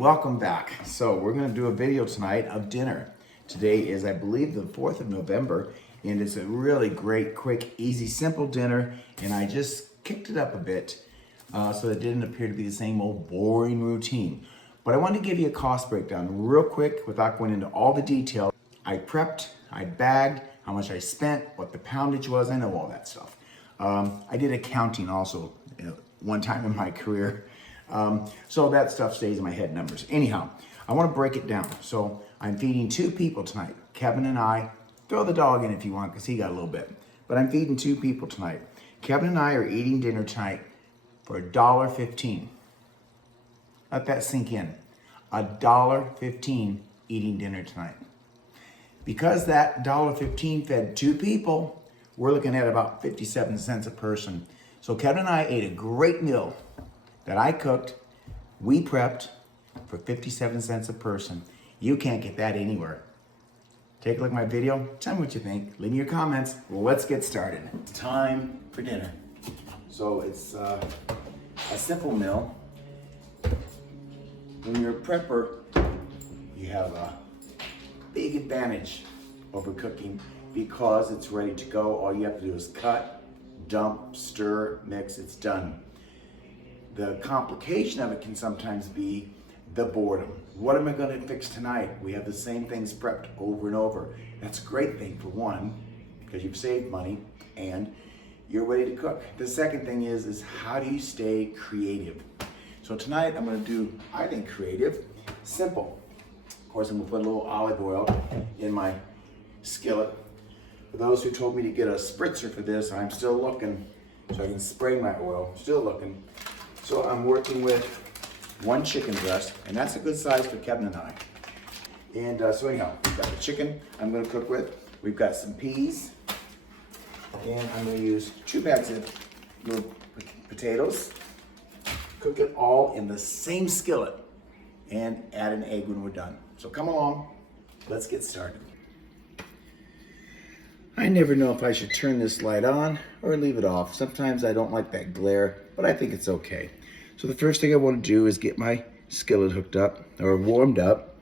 welcome back. So we're gonna do a video tonight of dinner. Today is, I believe, the 4th of November, and it's a really great, quick, easy, simple dinner, and I just kicked it up a bit so it didn't appear to be the same old boring routine. But I wanted to give you a cost breakdown real quick without going into all the details. I prepped, I bagged, how much I spent, what the poundage was, I know all that stuff. I did accounting also one time in my career. So that stuff stays in my head numbers. Anyhow, I want to break it down. So I'm feeding 2 people tonight. Kevin and I, throw the dog in if you want because he got a little bit. But I'm feeding 2 people tonight. Kevin and I are eating dinner tonight for $1.15. Let that sink in. $1.15 eating dinner tonight. Because that $1.15 fed 2 people, we're looking at about 57 cents a person. So Kevin and I ate a great meal that I cooked, we prepped for 57 cents a person. You can't get that anywhere. Take a look at my video, tell me what you think, leave me your comments. Let's get started. It's time for dinner. So it's a simple meal. When you're a prepper, you have a big advantage over cooking because it's ready to go. All you have to do is cut, dump, stir, mix, it's done. The complication of it can sometimes be the boredom. What am I going to fix tonight? We have the same things prepped over and over. That's a great thing for one, because you've saved money and you're ready to cook. The second thing is how do you stay creative? So tonight I'm going to do, I think, creative, simple. Of course, I'm going to put a little olive oil in my skillet. For those who told me to get a spritzer for this, I'm still looking so I can spray my oil. Still looking. So I'm working with 1 chicken breast, and that's a good size for Kevin and I. And so anyhow, we've got the chicken I'm going to cook with. We've got some peas, and I'm going to use 2 bags of little potatoes. Cook it all in the same skillet, and add an egg when we're done. So come along, let's get started. I never know if I should turn this light on or leave it off. Sometimes I don't like that glare, but I think it's okay. So the first thing I want to do is get my skillet hooked up or warmed up.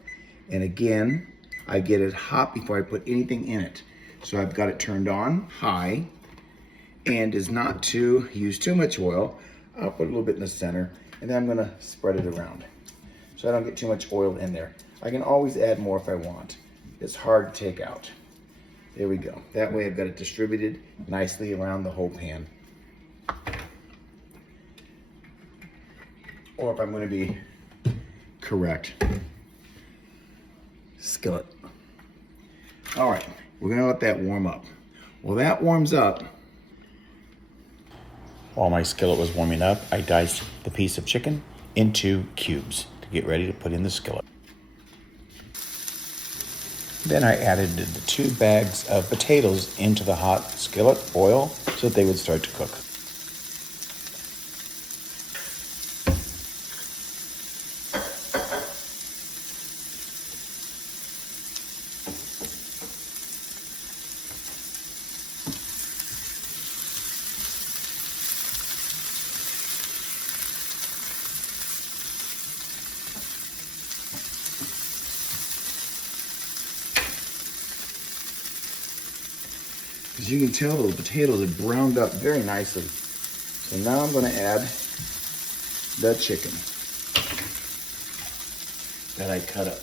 And again, I get it hot before I put anything in it. So I've got it turned on high and is not to use too much oil. I'll put a little bit in the center and then I'm going to spread it around so I don't get too much oil in there. I can always add more if I want. It's hard to take out. There we go. That way I've got it distributed nicely around the whole pan. Or if I'm going to be correct, skillet. All right, we're going to let that warm up. While that warms up, while my skillet was warming up, I diced the piece of chicken into cubes to get ready to put in the skillet. Then I added the 2 bags of potatoes into the hot skillet oil so that they would start to cook. As you can tell, the potatoes have browned up very nicely. So now I'm going to add the chicken that I cut up.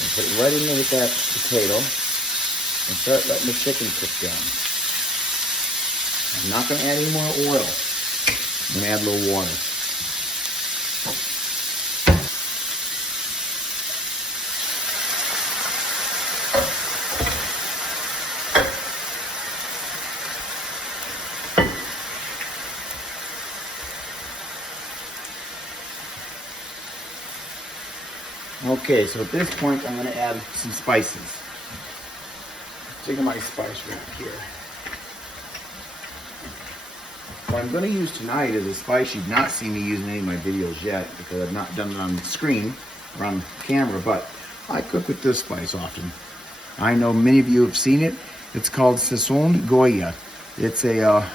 And put it right in there with that potato and start letting the chicken cook down. I'm not going to add any more oil. I'm going to add a little water. Okay, so at this point I'm going to add some spices. Take my spice rack here. What I'm going to use tonight is a spice you've not seen me use in any of my videos yet because I've not done it on the screen or on camera, but I cook with this spice often. I know many of you have seen it. It's called Sazon Goya. It's a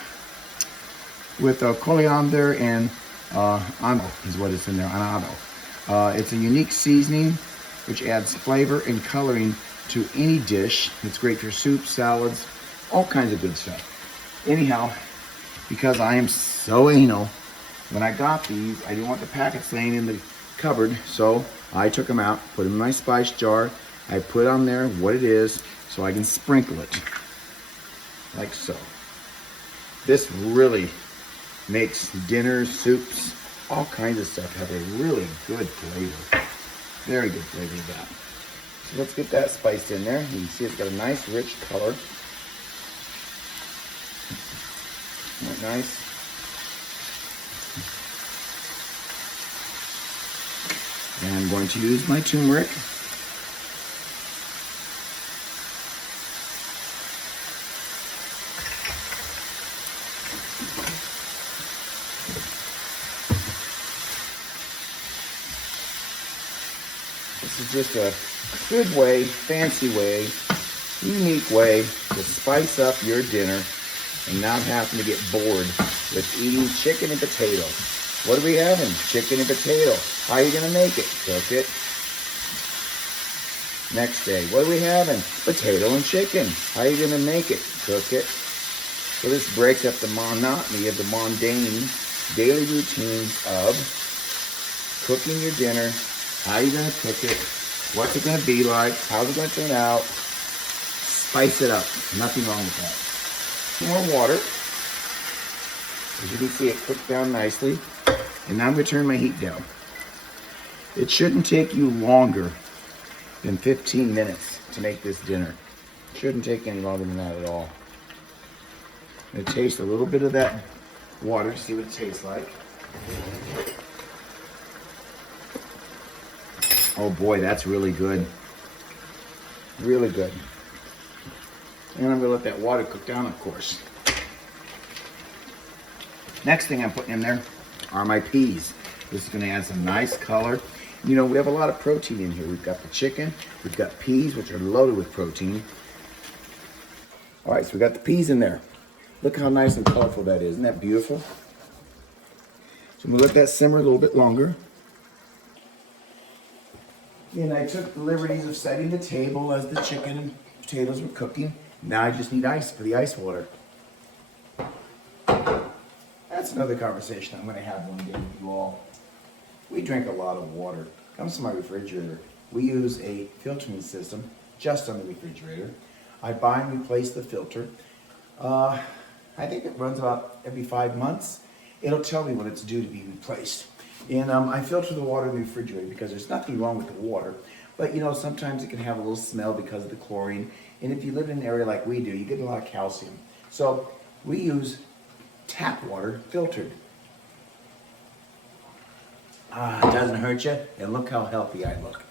with coriander and ano is what it's in there, anado. It's a unique seasoning which adds flavor and coloring to any dish. It's great for soup, salads, all kinds of good stuff. Anyhow, because I am so anal, when I got these, I didn't want the packets laying in the cupboard, so I took them out, put them in my spice jar. I put on there what it is so I can sprinkle it, like so. This really makes dinners, soups, all kinds of stuff have a really good flavor. Very good flavor of that. So let's get that spiced in there. You can see it's got a nice rich color. Isn't that nice? And I'm going to use my turmeric. This is just a good way, fancy way, unique way to spice up your dinner and not having to get bored with eating chicken and potato. What are we having? Chicken and potato. How are you going to make it? Cook it. Next day, what are we having? Potato and chicken. How are you going to make it? Cook it. So this breaks up the monotony of the mundane daily routines of cooking your dinner. How are you going to cook it? What's it going to be like? How's it going to turn out? Spice it up. Nothing wrong with that. More water. As you can see, it cooked down nicely. And now I'm going to turn my heat down. It shouldn't take you longer than 15 minutes to make this dinner. It shouldn't take any longer than that at all. I'm going to taste a little bit of that water, see what it tastes like. Oh boy, that's really good. Really good. And I'm going to let that water cook down, of course. Next thing I'm putting in there are my peas. This is going to add some nice color. You know, we have a lot of protein in here. We've got the chicken, we've got peas, which are loaded with protein. All right, so we got the peas in there. Look how nice and colorful that is. Isn't that beautiful? So I'm going to let that simmer a little bit longer. And I took the liberties of setting the table as the chicken and potatoes were cooking. Now I just need ice for the ice water. That's another conversation I'm going to have one day with you all. We drink a lot of water. Comes to my refrigerator. We use a filtering system just on the refrigerator. I buy and replace the filter. I think it runs about every 5 months. It'll tell me when it's due to be replaced. And I filter the water in the refrigerator because there's nothing wrong with the water. But you know, sometimes it can have a little smell because of the chlorine. And if you live in an area like we do, you get a lot of calcium. So we use tap water filtered. It doesn't hurt you. And look how healthy I look.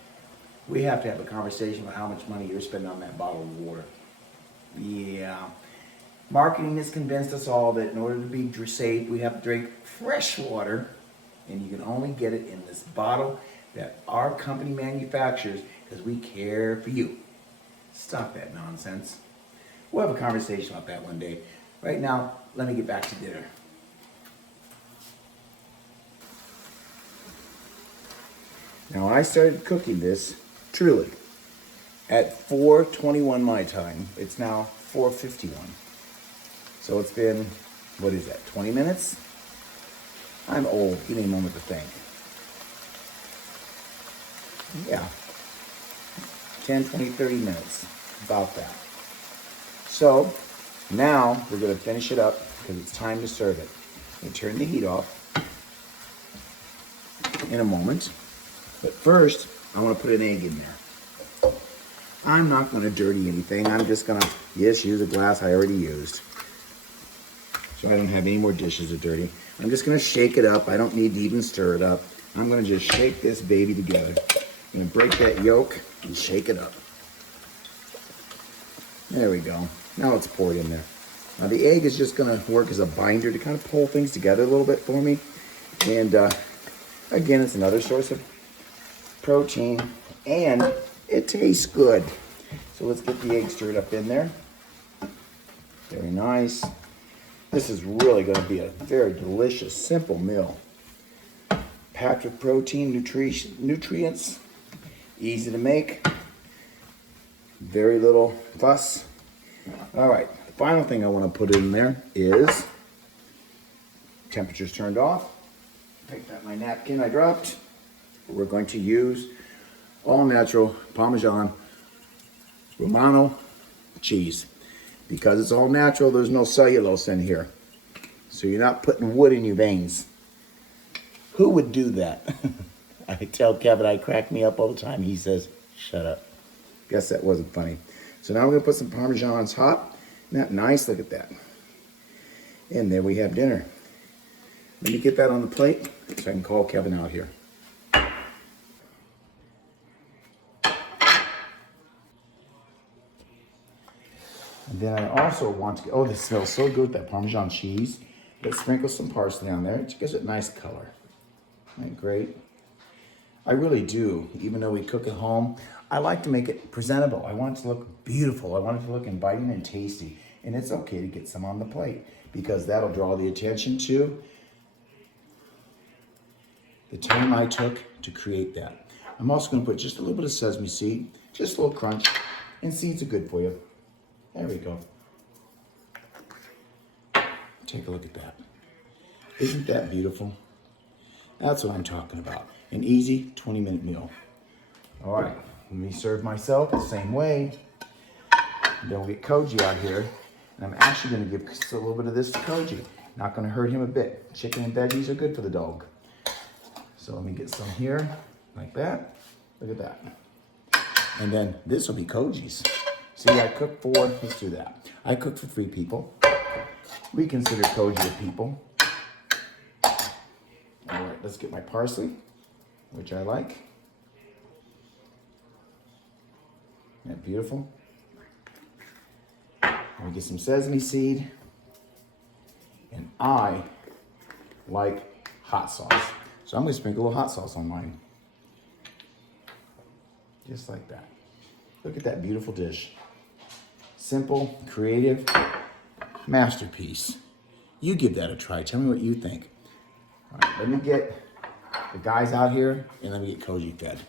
We have to have a conversation about how much money you're spending on that bottle of water. Yeah. Marketing has convinced us all that in order to be safe, we have to drink fresh water. And you can only get it in this bottle that our company manufactures because we care for you. Stop that nonsense. We'll have a conversation about that one day. Right now, let me get back to dinner. Now, I started cooking this, truly, at 4:21 my time. It's now 4:51. So it's been, what is that, 20 minutes? I'm old. Give me a moment to think. Yeah. 10, 20, 30 minutes. About that. So, now we're going to finish it up because it's time to serve it. I'm going to turn the heat off in a moment. But first, I want to put an egg in there. I'm not going to dirty anything. I'm just going to, yes, use a glass I already used. So I don't have any more dishes to dirty. I'm just going to shake it up. I don't need to even stir it up. I'm going to just shake this baby together. I'm going to break that yolk and shake it up. There we go. Now let's pour it in there. Now the egg is just going to work as a binder to kind of pull things together a little bit for me. And again, it's another source of protein. And it tastes good. So let's get the egg stirred up in there. Very nice. This is really going to be a very delicious, simple meal. Packed with protein, nutrients, easy to make, very little fuss. All right, the final thing I want to put in there is temperature's turned off. Pick up my napkin I dropped. We're going to use all natural Parmesan Romano cheese. Because it's all natural, there's no cellulose in here. So you're not putting wood in your veins. Who would do that? I tell Kevin, I crack me up all the time. He says, shut up. Guess that wasn't funny. So now we're gonna put some Parmesan on top. Isn't that nice? Look at that. And there we have dinner. Let me get that on the plate so I can call Kevin out here. And then I also want to, oh, this smells so good, that Parmesan cheese. Let's sprinkle some parsley on there. It gives it a nice color. Isn't that great? I really do, even though we cook at home, I like to make it presentable. I want it to look beautiful. I want it to look inviting and tasty. And it's okay to get some on the plate because that'll draw the attention to the time I took to create that. I'm also gonna put just a little bit of sesame seed, just a little crunch, and seeds are good for you. There we go. Take a look at that. Isn't that beautiful? That's what I'm talking about. An easy 20-minute meal. All right, let me serve myself the same way. Then we'll get Koji out here. And I'm actually gonna give just a little bit of this to Koji. Not gonna hurt him a bit. Chicken and veggies are good for the dog. So let me get some here, like that. Look at that. And then this will be Koji's. See, I cooked for, let's do that. I cooked for 3 people. We consider Koji a people. All right, let's get my parsley, which I like. Isn't that beautiful? Let me get some sesame seed. And I like hot sauce. So I'm gonna sprinkle a little hot sauce on mine. Just like that. Look at that beautiful dish. Simple, creative, masterpiece. You give that a try. Tell me what you think. All right, let me get the guys out here and let me get Koji fed.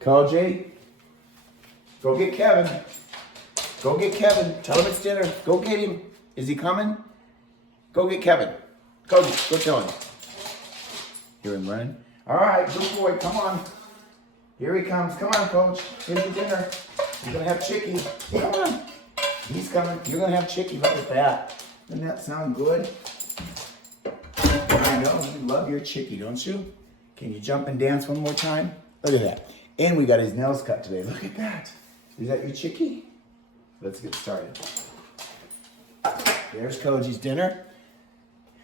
Koji, go get Kevin. Go get Kevin. Tell him it's dinner. Go get him. Is he coming? Go get Kevin. Koji, go tell him. Hear him running? All right, good boy, come on. Here he comes. Come on, Coach. Here's your dinner. You're gonna have chicky. Come on. He's coming. You're gonna have chicky. Look at that. Doesn't that sound good? I know. You love your chicky, don't you? Can you jump and dance one more time? Look at that. And we got his nails cut today. Look at that. Is that your chicky? Let's get started. There's Koji's dinner.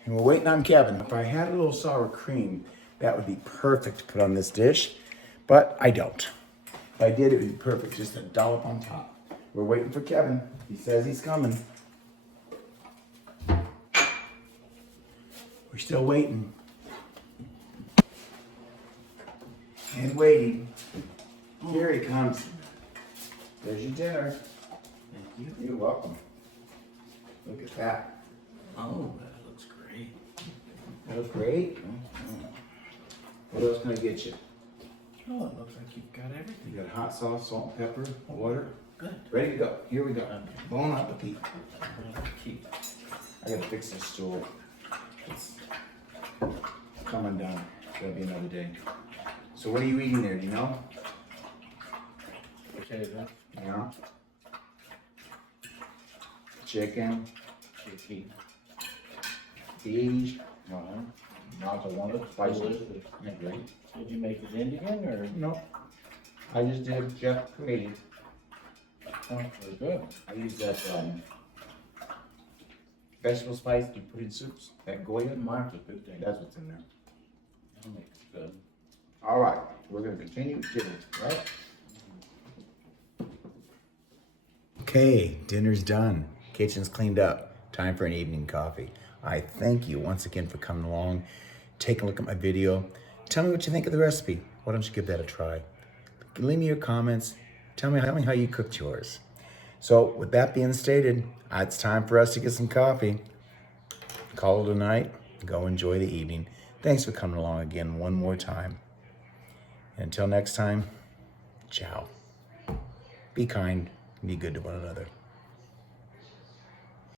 And we're waiting on Kevin. If I had a little sour cream, that would be perfect to put on this dish. But I don't. If I did, it would be perfect. Just a dollop on top. We're waiting for Kevin. He says he's coming. We're still waiting. And waiting. Here he comes. There's your dinner. Thank you. You're welcome. Look at that. Oh, that looks great. That looks great. What else can I get you? Oh, it looks like you've got everything. You got hot sauce, salt, pepper, water. Good. Ready to go. Here we go. Okay. Bon appetit. Keep. I gotta fix this stool. It's coming down. It's gonna be another day. So what are you eating there? Do you know? Potato. Yeah. Chicken. Chicky. Beef. Not the one that's spicy. Delicious. Yeah, great. Did you make it Indian or? No. I just did Jeff Creative. Oh, very good. I used that vegetable spice you put in soups. That Goya. Mark's a good thing. That's what's in there. That makes it good. All right. We're gonna continue with dinner, right? Okay, dinner's done. Kitchen's cleaned up. Time for an evening coffee. I thank you once again for coming along, taking a look at my video. Tell me what you think of the recipe. Why don't you give that a try? leave me your comments. Tell me how you cooked yours. So with that being stated, it's time for us to get some coffee. Call it a night. Go enjoy the evening. Thanks for coming along again one more time. Until next time, ciao. Be kind. Be good to one another.